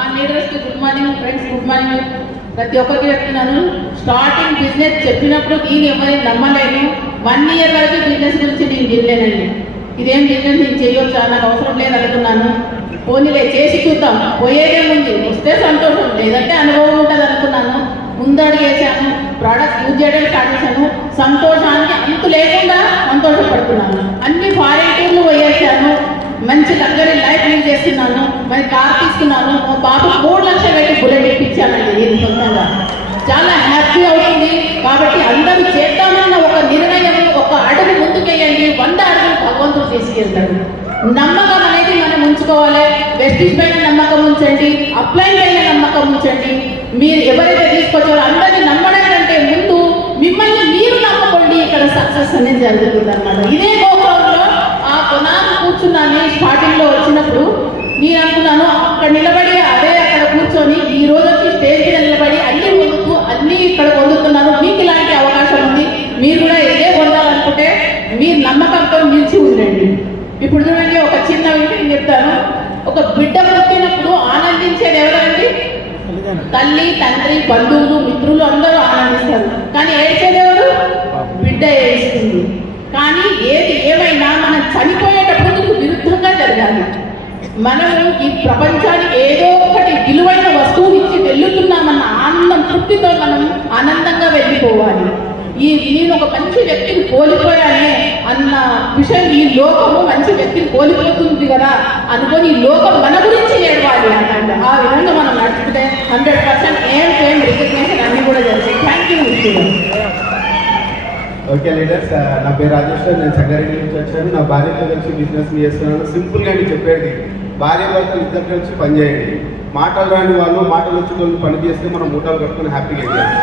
ఆ లీడర్స్ కి good morning friends, good morning. ప్రతి ఒక్కరికి చెప్తున్నాను, స్టార్టింగ్ బిజినెస్ చెప్పినప్పుడు నేను ఎవరైనా నమ్మలేను. 1 year వరకు బిజినెస్ గురించి నేను వినలేనండి. ఇదేం బిజినెస్ నేను చేయొచ్చా, నాకు అవసరం లేదు అనుకున్నాను. పోనీలే చేసి చూద్దాం, పోయేదే ఉంది, వస్తే సంతోషం, లేదంటే అనుభవం ఉంటుంది అనుకున్నాను. ముందడుగు వేసాను, ప్రోడక్ట్స్ యూజ్ చేయడం స్టార్ట్ చేశాను. సంతోషానికి అంతు లేకుండా సంతోషపడుతున్నాను. అన్ని ఫారెన్ టూర్లు పోయేసాను, మంచి లగ్జరీ లైఫ్ లీడ్ చేస్తున్నాను. మరి కార్ తీసుకున్నాను, మా బాబు 3 లక్షలు పెట్టి బుల్లెట్ ఇప్పించానండి. నేను సొంతంగా చాలా హ్యాపీ అవుతుంది. కాబట్టి అందరూ చేద్దామన్న ఒక నిర్ణయం, ఒక అడుగు ముందుకెళ్ళండి. 100 అడుగులు భగవంతుడు తీసుకెళ్తాడు. నమ్మకం అనేది మనం ఉంచుకోవాలి. వెస్టిజ్ పైన నమ్మకం ఉంచండి, అప్లైన్ పైన నమ్మకం ఉంచండి. మీరు ఎవరైతే తీసుకొచ్చారో అందరినీ నమ్మడం కంటే ముందు మిమ్మల్ని మీరు నమ్మకండి. ఇక్కడ సక్సెస్ అనేది జరుగుతుంది అన్నమాట. ఇదే గోపురంలో ఆ కొనాన్ని కూర్చున్నాను. స్టార్టింగ్ లో వచ్చినప్పుడు నేను అనుకున్నాను, అక్కడ నిలబడి అదే అక్కడ కూర్చొని ఈ రోజు వచ్చి స్టేజ్ మీద నిలబడి అన్ని ఇక్కడ పొందుతున్నాను. మీకు ఇలాంటి అవకాశం ఉంది. మీరు కూడా ఇదే పొందాలనుకుంటే మీరు నమ్మకంతో నిలిచి ఉండండి. ఇప్పుడు చూడండి, ఒక చిన్న విషయం చెప్తాను. ఒక బిడ్డ పుట్టినప్పుడు ఆనందించేది ఎవరండి? తల్లి, తండ్రి, బంధువులు, మిత్రులు అందరూ ఆనందిస్తారు. కానీ ఏడ్చేది ఎవరు? బిడ్డ ఏడుస్తుంది. కానీ ఏది ఏమైనా మనం చనిపోయేటప్పుడు నీకు విరుద్ధంగా జరగాలి. మనము ఈ ప్రపంచానికి ఏదో ఒకటి విలువైన వస్తువుని ఇచ్చి వెళ్తున్నామన్న ఆనందం, తృప్తితో మనం ఆనందంగా వెళ్ళిపోవాలి. నేను ఒక మంచి వ్యక్తిని కోల్పోయానే అన్న విషయం, ఈ లోకము మంచి వ్యక్తిని కోల్పోతుంది కదా అనుకొని ఈ లోకం మన గురించి ఏడవాలి అన్నట్టు. ఆ విధంగా మనం నడుచుకుంటే 100% ఏం రికగ్నేషన్ అన్ని కూడా జరుగుతాయి. Thank you. ఓకే లీడర్స్, నా పేరు రాజేష్, నేను సంగారెడ్డి నుంచి వచ్చాను. నా భార్యతో కలిసి బిజినెస్ చేస్తున్నాను. సింపుల్గా నేను చెప్పేది, భార్య భర్తలు ఇద్దరు కలిసి పనిచేయండి. మాటలు రాని వాళ్ళు, మాటలు వచ్చి పని చేస్తే మనం మూటలు కట్టుకొని హ్యాపీగా వెళ్ళాలి.